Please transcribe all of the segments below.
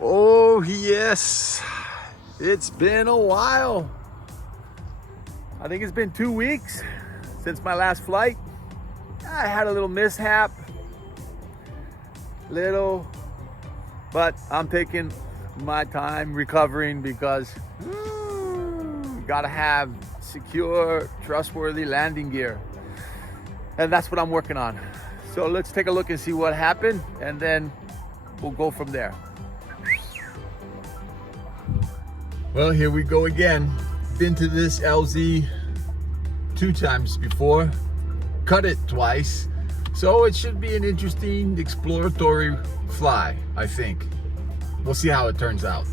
Oh yes, it's been a while. I think it's been 2 weeks since my last flight. I had a little mishap, but I'm taking my time recovering because gotta have secure, trustworthy landing gear. And that's what I'm working on. So let's take a look and see what happened, and then we'll go from there. Well, here we go again. Been to this LZ 2 times before, cut it twice. So it should be an interesting exploratory fly, I think. We'll see how it turns out.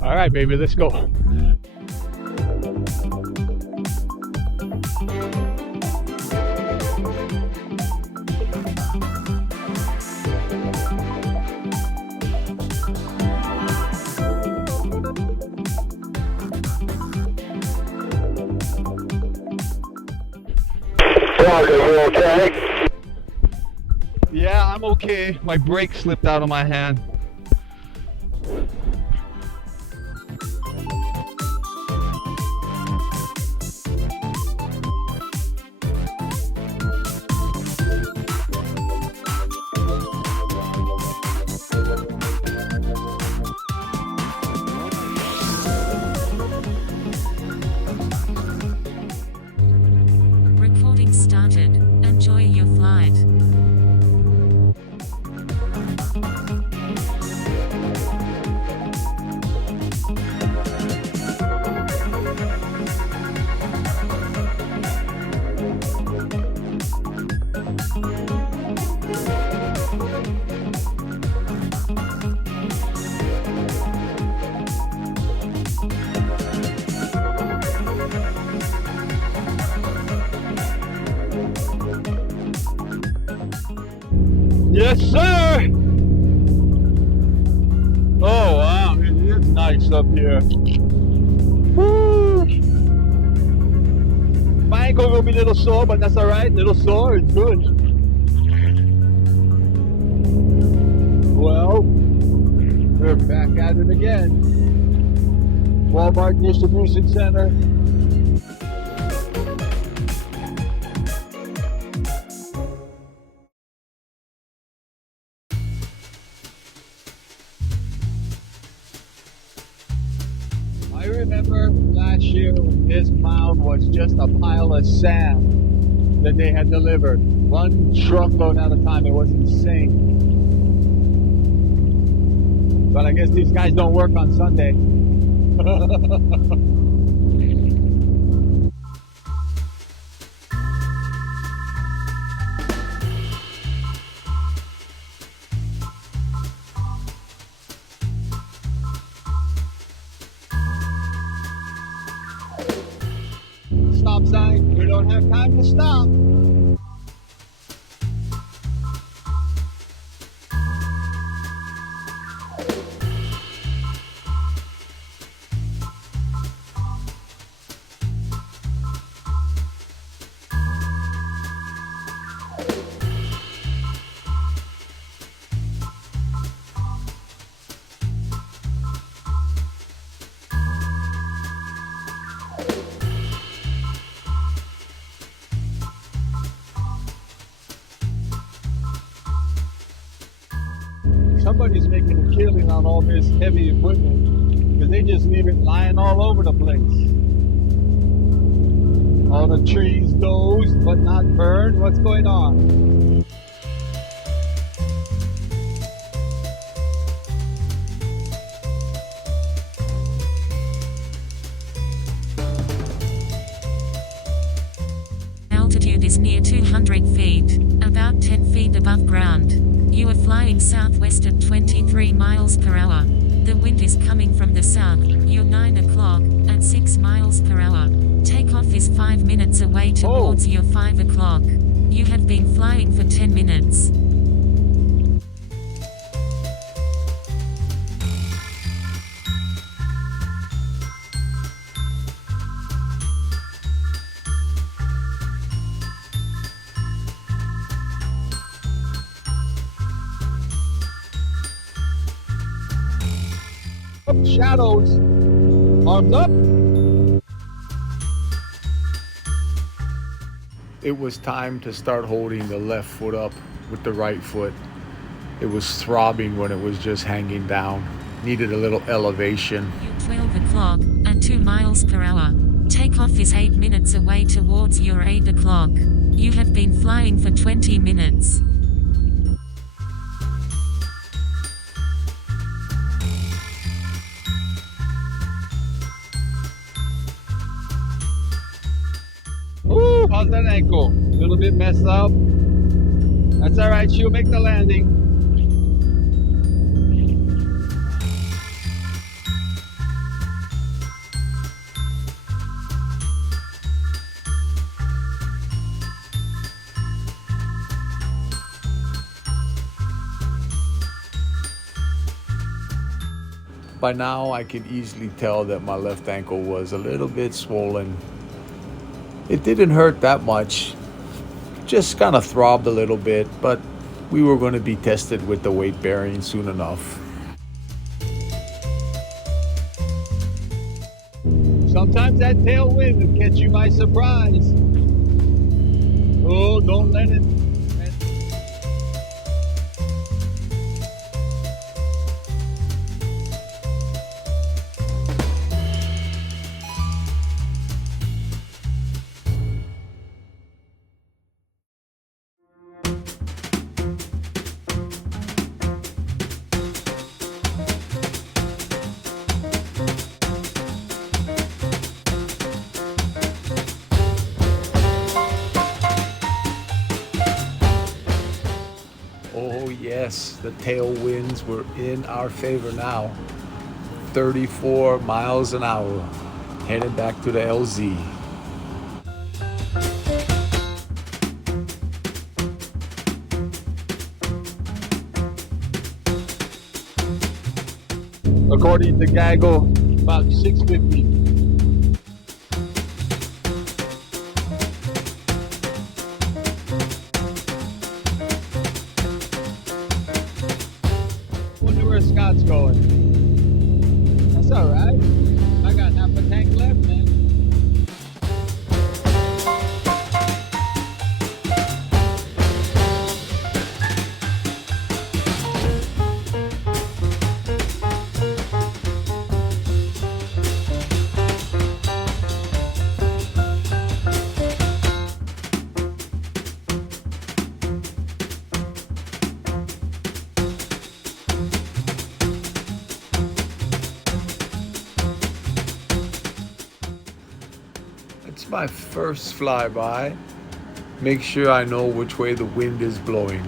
All right, baby, let's go. You okay? Yeah, I'm okay. My brake slipped out of my hand. Recording started. Enjoy your flight. Yes, sir! Oh, wow, it's nice up here. Woo! My ankle will be a little sore, but that's alright. Little sore is good. Well, we're back at it again. Walmart Distribution Center. I remember last year when this mound was just a pile of sand that they had delivered. One truckload at a time. It was insane. But I guess these guys don't work on Sunday. Stop sign. We don't have time to stop. Somebody's making a killing on all this heavy equipment because they just leave it lying all over the place. All the trees dozed but not burned. What's going on? Altitude is near 200 feet, about 10 feet above ground. You are flying southwest at 23 miles per hour. The wind is coming from the south. You're 9 o'clock at 6 miles per hour. Takeoff is 5 minutes away towards your 5 o'clock. You have been flying for 10 minutes. Up, shadows. Arms up. It was time to start holding the left foot up with the right foot. It was throbbing when it was just hanging down. Needed a little elevation. 12 o'clock at 2 miles per hour. Takeoff is 8 minutes away towards your 8 o'clock. You have been flying for 20 minutes. Ooh, how's that ankle? A little bit messed up. That's all right, she'll make the landing. By now, I can easily tell that my left ankle was a little bit swollen. It didn't hurt that much, just kind of throbbed a little bit, but we were going to be tested with the weight bearing soon enough. Sometimes that tailwind will catch you by surprise. Oh, don't let it. Oh yes, the tailwinds were in our favor now. 34 miles an hour, headed back to the LZ. According to Gaggle, about 650. Wonder where Scott's going. That's all right. I got half a tank left, man. It's my first flyby. Make sure I know which way the wind is blowing.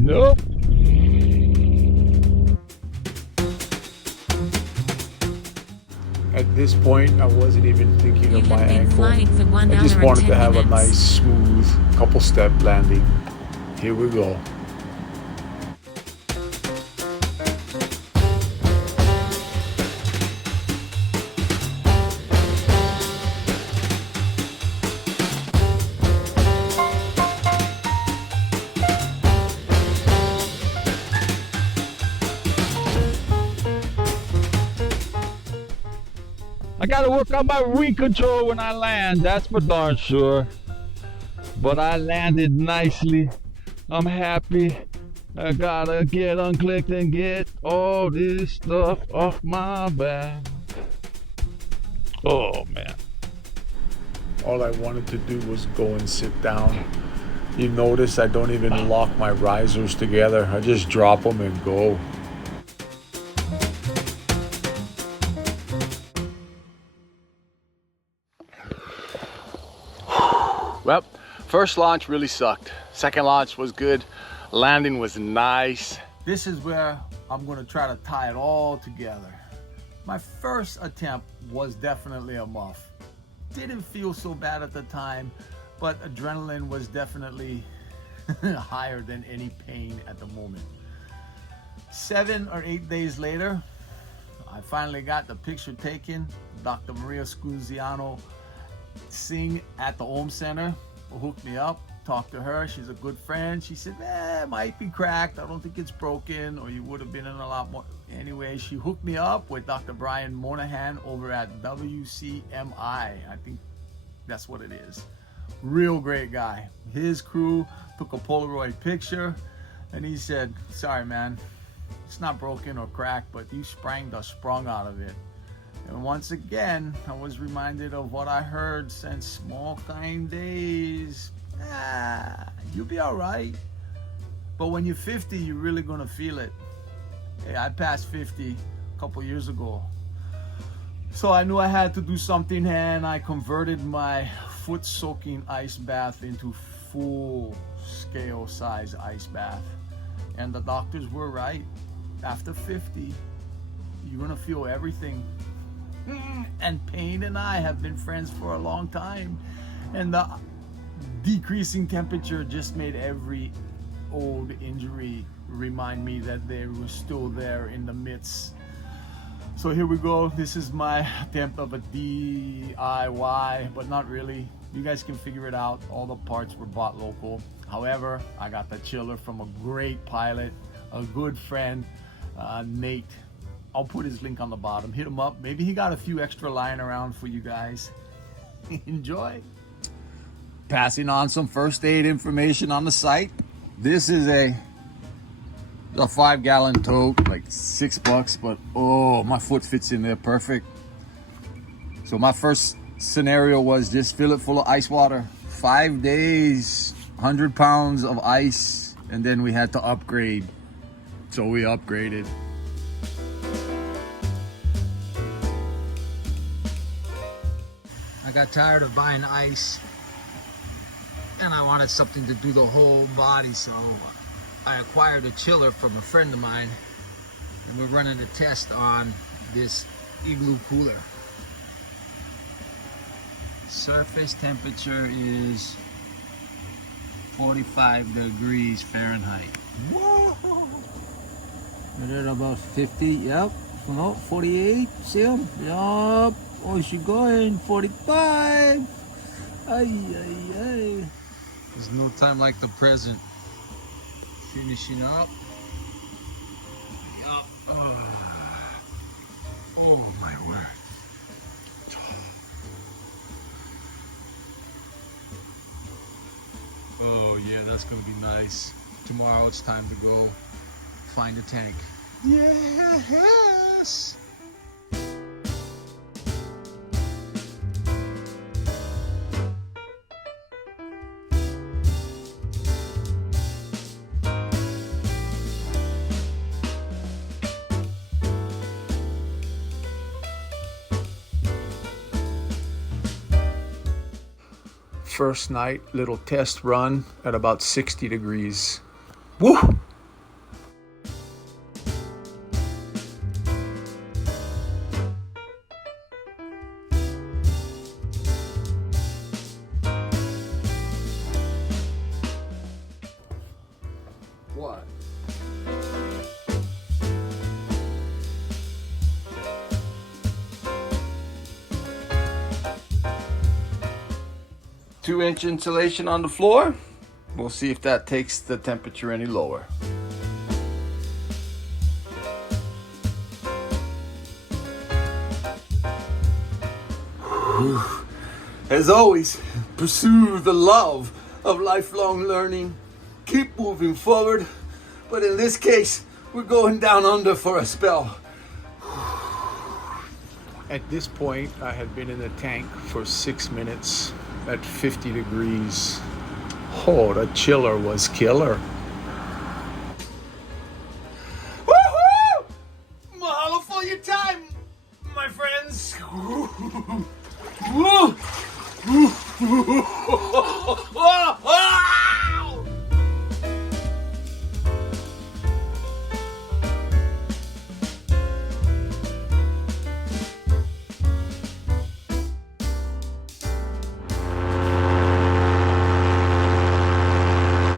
Nope. At this point, I wasn't even thinking You of my have been ankle. flying for 1 I hour just and wanted 10 to have a minutes. nice, smooth, couple step landing. Here we go. I gotta work on my wing control when I land, that's for darn sure. But I landed nicely. I'm happy. I gotta get unclicked and get all this stuff off my back. Oh man. All I wanted to do was go and sit down. You notice I don't even lock my risers together. I just drop them and go. Well, first launch really sucked. Second launch was good. Landing was nice. This is where I'm gonna try to tie it all together. My first attempt was definitely a muff. Didn't feel so bad at the time, but adrenaline was definitely higher than any pain at the moment. 7 or 8 days later, I finally got the picture taken. Dr. Maria Schiano Singh at the Home Center hooked me up, talked to her. She's a good friend. She said, it might be cracked. I don't think it's broken, or you would have been in a lot more. Anyway, she hooked me up with Dr. Moynihan over at WCMI. I think that's what it is. Real great guy. His crew took a Polaroid picture and he said, sorry man, it's not broken or cracked, but you sprang the sprung out of it. And once again, I was reminded of what I heard since small kind days. You'll be all right. But when you're 50, you're really gonna feel it. Hey, I passed 50 a couple years ago. So I knew I had to do something, and I converted my foot soaking ice bath into full scale size ice bath. And the doctors were right. After 50, you're gonna feel everything. And pain and I have been friends for a long time. And the decreasing temperature just made every old injury remind me that they were still there in the midst. So here we go. This is my attempt of a DIY, but not really. You guys can figure it out. All the parts were bought local. However, I got the chiller from a great pilot, a good friend, Nate. I'll put his link on the bottom. Hit him up. Maybe he got a few extra lying around for you guys. Enjoy. Passing on some first aid information on the site. This is a 5-gallon tote, like $6, but oh, my foot fits in there perfect. So my first scenario was just fill it full of ice water. 5 days, 100 pounds of ice, and then we had to upgrade. So we upgraded. I got tired of buying ice and I wanted something to do the whole body, so I acquired a chiller from a friend of mine, and we're running a test on this igloo cooler. Surface temperature is 45 degrees Fahrenheit. Whoa! We're at about 50, yep. No, 48, see him? Yup. Oh, she going 45. Ay. There's no time like the present. Finishing up. Yup. Oh my word. Oh yeah, that's gonna be nice. Tomorrow it's time to go find a tank. Yes! First night, little test run at about 60 degrees. Woo! What? Two-inch insulation on the floor. We'll see if that takes the temperature any lower. As always, pursue the love of lifelong learning. Keep moving forward. But in this case, we're going down under for a spell. At this point, I had been in the tank for 6 minutes at 50 degrees. Oh, the chiller was killer. Woohoo! Mahalo for your time, my friends. Woo!